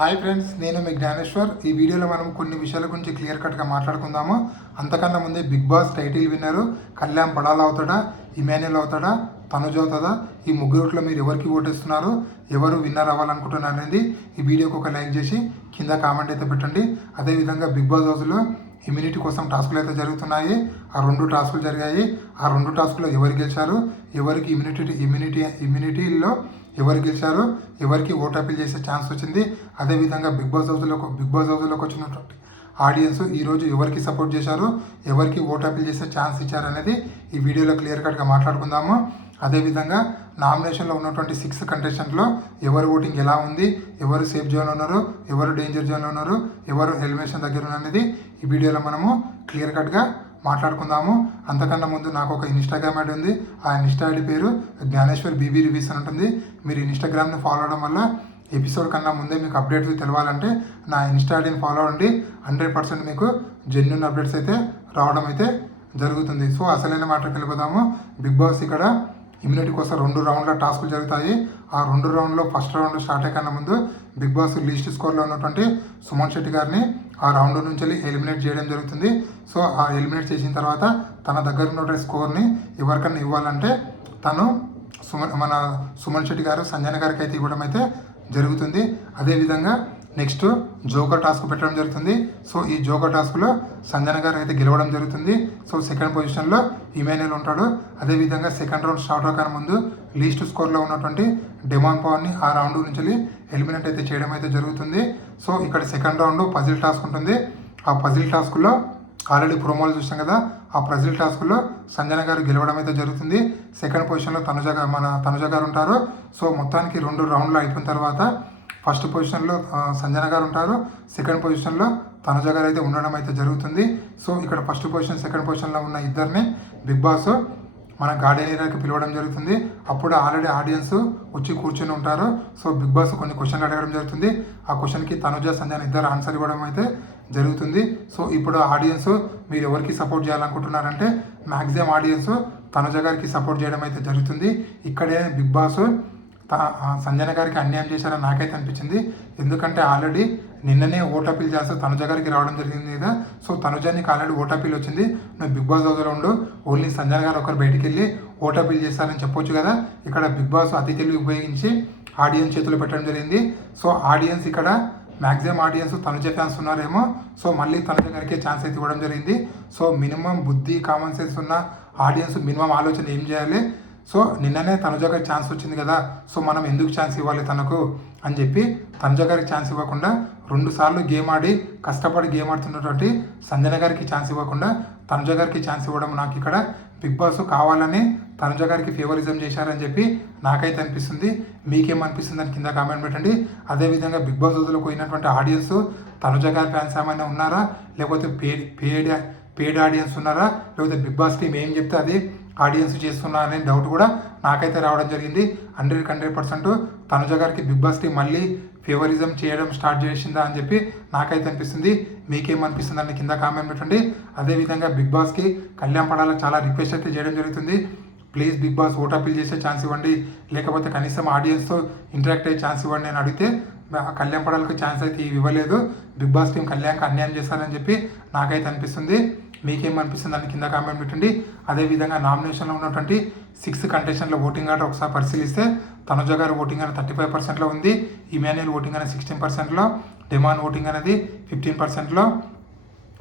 Hi friends, నేను మీ జ్ఞానేశ్వర్. ఈ వీడియోలో మనం కొన్ని విషయాల గురించి క్లియర్ కట్గా మాట్లాడుకుందాము. అంతకన్నా ముందే బిగ్ బాస్ టైటిల్ విన్నరు కళ్యాణ్ పడాలా అవుతాడా, ఇమాన్యుల్ అవుతాడా, తనుజ అవుతుందా, ఈ ముగ్గురుట్లో మీరు ఎవరికి ఓటేస్తున్నారు, ఎవరు విన్నర్ అవ్వాలనుకుంటున్నారు అనేది ఈ వీడియోకి ఒక లైక్ చేసి కింద కామెంట్ అయితే పెట్టండి. అదేవిధంగా బిగ్ బాస్ హౌస్లో ఇమ్యూనిటీ కోసం టాస్కులు అయితే జరుగుతున్నాయి. ఆ 2 టాస్కులు జరిగాయి. ఆ 2 టాస్కులో ఎవరు గెలిచారు, ఎవరికి ఇమ్యూనిటీలో ఎవరు గెలిచారు, ఎవరికి ఓట్ అప్పీల్ చేసే ఛాన్స్ వచ్చింది. అదేవిధంగా బిగ్ బాస్ హౌస్లోకి వచ్చినటువంటి ఆడియన్స్ ఈరోజు ఎవరికి సపోర్ట్ చేశారు, ఎవరికి ఓట్ అప్పీల్ చేసే ఛాన్స్ ఇచ్చారు అనేది ఈ వీడియోలో క్లియర్ కట్గా మాట్లాడుకుందాము. అదేవిధంగా నామినేషన్లో ఉన్నటువంటి 6 కంటెస్టెంట్లో ఎవరు ఓటింగ్ ఎలా ఉంది, ఎవరు సేఫ్ జోన్లో ఉన్నారు, ఎవరు డేంజర్ జోన్లో ఉన్నారు, ఎవరు ఎలిమినేషన్ దగ్గర అనేది ఈ వీడియోలో మనము క్లియర్ కట్గా మాట్లాడుకుందాము. అంతకన్నా ముందు నాకు ఒక ఇన్స్టాగ్రామ్ ఐడి ఉంది. ఆ ఇన్స్టా ఐడి పేరు జ్ఞానేశ్వర్ బీబీ రివ్యూస్ అని ఉంటుంది. మీరు ఇన్స్టాగ్రామ్ని ఫాలో అవడం వల్ల ఎపిసోడ్ కన్నా ముందే మీకు అప్డేట్స్ తెలవాలంటే నా ఇన్స్టా ఐడిని ఫాలో అవ్వండి. 100% మీకు జెన్యున్ అప్డేట్స్ అయితే రావడం అయితే జరుగుతుంది. సో అసలైన మాటకి వెళ్ళిపోదాము. బిగ్ బాస్ ఇక్కడ ఇమ్యూనిటీ కోసం 2 రౌండ్ల టాస్కులు జరుగుతాయి. ఆ 2 రౌండ్లో ఫస్ట్ రౌండ్ స్టార్ట్ అయ్యే కన్నా ముందు బిగ్ బాస్ లీస్ట్ స్కోర్లో ఉన్నటువంటి సుమన్ శెట్టి గారిని ఆ రౌండ్ నుంచి ఎలిమినేట్ చేయడం జరుగుతుంది. సో ఆ ఎలిమినేట్ చేసిన తర్వాత తన దగ్గర ఉన్నటువంటి స్కోర్ని ఎవరికన్నా ఇవ్వాలంటే తను మన సుమన్ శెట్టి గారు సంజన గారికి అయితే ఇవ్వడం అయితే జరుగుతుంది. అదేవిధంగా నెక్స్ట్ జోకర్ టాస్క్ పెట్టడం జరుగుతుంది. సో ఈ జోకర్ టాస్క్లో సంజన గారు అయితే గెలవడం జరుగుతుంది. సో సెకండ్ పొజిషన్లో ఇమాన్యుల్ ఉంటాడు. అదేవిధంగా సెకండ్ రౌండ్ స్టార్ట్ అవ్వక ముందు లీస్ట్ స్కోర్లో ఉన్నటువంటి డెమాన్ పవర్ని ఆ రౌండ్ నుంచి ఎలిమినేట్ అయితే చేయడం అయితే జరుగుతుంది. సో ఇక్కడ సెకండ్ రౌండ్ పజిల్ టాస్క్ ఉంటుంది. ఆ పజిల్ టాస్క్లో ఆల్రెడీ ప్రోమోలు చూసాం కదా, ఆ పజిల్ టాస్క్లో సంజన గారు గెలవడం అయితే జరుగుతుంది. సెకండ్ పొజిషన్లో తనుజ గారు ఉంటారు. సో మొత్తానికి 2 రౌండ్లు అయిపోయిన తర్వాత ఫస్ట్ పొజిషన్లో సంజన గారు ఉంటారు. సెకండ్ పొజిషన్లో తనుజ గారు అయితే ఉండడం అయితే జరుగుతుంది. సో ఇక్కడ ఫస్ట్ పొజిషన్ సెకండ్ పొజిషన్లో ఉన్న ఇద్దరిని బిగ్ బాస్ మన గార్డెన్ ఏరియాకి పిలవడం జరుగుతుంది. అప్పుడు ఆల్రెడీ ఆడియన్స్ వచ్చి కూర్చొని ఉంటారు. సో బిగ్ బాస్ కొన్ని క్వశ్చన్లు అడగడం జరుగుతుంది. ఆ క్వశ్చన్కి తనుజ సంజన ఇద్దరు ఆన్సర్ ఇవ్వడం అయితే జరుగుతుంది. సో ఇప్పుడు ఆడియన్స్ మీరు ఎవరికి సపోర్ట్ చేయాలనుకుంటున్నారంటే మ్యాక్సిమం ఆడియన్స్ తనుజ గారికి సపోర్ట్ చేయడం అయితే జరుగుతుంది. ఇక్కడే బిగ్ బాస్ సంజన గారికి అన్యాయం చేశారని నాకైతే అనిపించింది. ఎందుకంటే ఆల్రెడీ నిన్ననే ఓట్ అప్పీల్ చేస్తే తనుజ గారికి రావడం జరిగింది కదా. సో తనుజానికి ఆల్రెడీ ఓట్ అప్పీల్ వచ్చింది. నువ్వు బిగ్ బాస్ హౌస్లో ఉండు, ఓన్లీ సంజన గారు ఒకరు బయటికి వెళ్ళి ఓట్ అప్పీల్ చేస్తారని చెప్పొచ్చు కదా. ఇక్కడ బిగ్ బాస్ అతి తెలివి ఉపయోగించి ఆడియన్స్ చేతులు పెట్టడం జరిగింది. సో ఆడియన్స్ ఇక్కడ మ్యాక్సిమం ఆడియన్స్ తనుజ ఫ్యాన్స్ ఉన్నారేమో. సో మళ్ళీ తనుజ గారికి ఛాన్స్ అయితే ఇవ్వడం జరిగింది. సో మినిమం బుద్ధి కామన్ సెన్స్ ఉన్న ఆడియన్స్ మినిమం ఆలోచన ఏం చేయాలి, సో నిన్ననే తనుజ గారికి ఛాన్స్ వచ్చింది కదా, సో మనం ఎందుకు ఛాన్స్ ఇవ్వాలి తనకు అని చెప్పి తనుజ గారికి ఛాన్స్ ఇవ్వకుండా 2 సార్లు గేమ్ ఆడి కష్టపడి గేమ్ ఆడుతున్నటువంటి సంజన గారికి ఛాన్స్ ఇవ్వకుండా తనుజ గారికి ఛాన్స్ ఇవ్వడం నాకు ఇక్కడ బిగ్ బాస్ కావాలని తనుజ గారికి ఫేవరిజం చేశారని చెప్పి నాకైతే అనిపిస్తుంది. మీకేమనిపిస్తుంది అని కింద కామెంట్ పెట్టండి. అదేవిధంగా బిగ్ బాస్ హౌస్లో పోయినటువంటి ఆడియన్స్ తనుజ గారి ఫ్యాన్స్ ఏమైనా ఉన్నారా, లేకపోతే పేడ్ ఆడియన్స్ ఉన్నారా, లేకపోతే బిగ్ బాస్ టీం ఏం చెప్తే అది ఆడియన్స్ చేస్తున్నా అనే డౌట్ కూడా నాకైతే రావడం జరిగింది. 100% తనుజ గారికి బిగ్ బాస్ టీం మళ్ళీ ఫేవరిజం చేయడం స్టార్ట్ చేసిందా అని చెప్పి నాకైతే అనిపిస్తుంది. మీకేమనిపిస్తుంది అని కింద కామెంట్ పెట్టండి. అదేవిధంగా బిగ్ బాస్కి కళ్యాణ్ పడాల చాలా రిక్వెస్ట్ అయితే చేయడం జరుగుతుంది. Please Bigg Boss vote appeal చేసే ఛాన్స్ ఇవ్వండి, లేకపోతే కనీసం ఆడియన్స్తో ఇంటరాక్ట్ అయ్యే ఛాన్స్ ఇవ్వండి అని అడిగితే కళ్యాణ్ పడాలకు ఛాన్స్ అయితే ఇవ్వలేదు. బిగ్ బాస్ టీం కళ్యాణ్కి అన్యాయం చేస్తారని చెప్పి నాకైతే అనిపిస్తుంది. మీకేమనిపిస్తుంది అని కింద కామెంట్ పెట్టండి. అదేవిధంగా నామినేషన్లో ఉన్నటువంటి 6 కంటెస్టెంట్ల ఓటింగ్ ఆర్డర్ ఒకసారి పరిశీలిస్తే తనుజ గారి ఓటింగ్ అనేది 35%లో ఉంది. ఇమాన్యుల్ ఓటింగ్ అనేది 16%లో, డెమాన్ ఓటింగ్ అనేది 15%లో,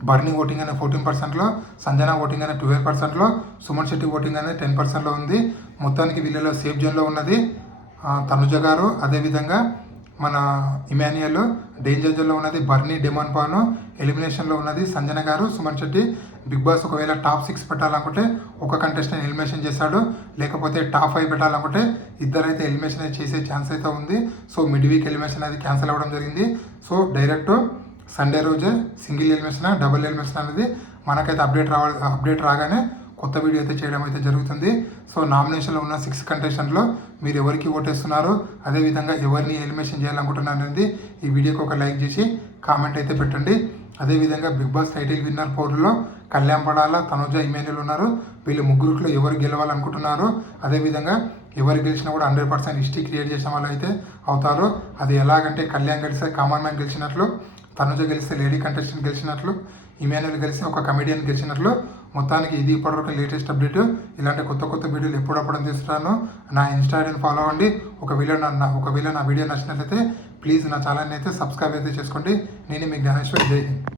బర్నీ ఓటింగ్ అనేది 14%లో, సంజన ఓటింగ్ అనేది 12%లో, సుమన్ శెట్టి ఓటింగ్ అనేది 10%లో ఉంది. మొత్తానికి వీళ్ళలో సేఫ్ జోన్లో ఉన్నది తనుజ గారు. అదేవిధంగా మన ఇమాన్యుల్ డేంజర్ జోన్లో ఉన్నది బర్నీ, డెమాన్ పాను. ఎలిమినేషన్లో ఉన్నది సంజన గారు, సుమన్ శెట్టి. బిగ్ బాస్ ఒకవేళ టాప్ 6 పెట్టాలనుకుంటే ఒక కంటెస్టెంట్ ఎలిమినేషన్ చేశాడు, లేకపోతే టాప్ 5 పెట్టాలనుకుంటే ఇద్దరైతే ఎలిమినేషన్ చేసే ఛాన్స్ అయితే ఉంది. సో మిడ్ వీక్ ఎలిమినేషన్ అనేది క్యాన్సిల్ అవ్వడం జరిగింది. సో డైరెక్ట్ సండే రోజే సింగిల్ ఎలిమినేషన్, డబుల్ ఎలిమినేషన్ అనేది మనకైతే అప్డేట్ రాగానే కొత్త వీడియో అయితే చేయడం అయితే జరుగుతుంది. సో నామినేషన్లో ఉన్న 6 కంటెస్టెంట్లో మీరు ఎవరికి ఓటేస్తున్నారు, అదేవిధంగా ఎవరిని ఎలిమినేషన్ చేయాలనుకుంటున్నారు అనేది ఈ వీడియోకి ఒక లైక్ చేసి కామెంట్ అయితే పెట్టండి. అదేవిధంగా బిగ్ బాస్ టైటిల్ విన్నర్ 4లో కళ్యాణ్ పడాల, తనుజ, ఇమాన్యుల్ ఉన్నారు. వీళ్ళు ముగ్గురులో ఎవరు గెలవాలనుకుంటున్నారు, అదేవిధంగా ఎవరు గెలిచినా కూడా 100% హిస్టరీ క్రియేట్ చేసిన వాళ్ళు అయితే అవుతారు. అది ఎలాగంటే కళ్యాణ్ గెలిస్తే కామన్ మ్యాన్ గెలిచినట్లు, తనుజ గెలిస్తే లేడీ కంటెస్టెంట్ గెలిచినట్లు, ఇమాన్యుల్ గెలిస్తే ఒక కమెడియన్ గెలిచినట్లు. మొత్తానికి ఇది ఇప్పటివరకు లేటెస్ట్ అప్డేట్. ఇలాంటి కొత్త కొత్త వీడియోలు ఎప్పుడప్పుడు తీస్తున్నాను. నా ఇన్స్టా ఐడిని ఫాలో అవ్వండి. ఒకవేళ నా వీడియో నచ్చినట్లయితే ప్లీజ్ నా ఛానల్ని అయితే సబ్స్క్రైబ్ అయితే చేసుకోండి. నేను మీ జ్ఞానేశ్వర్. జై హింద్.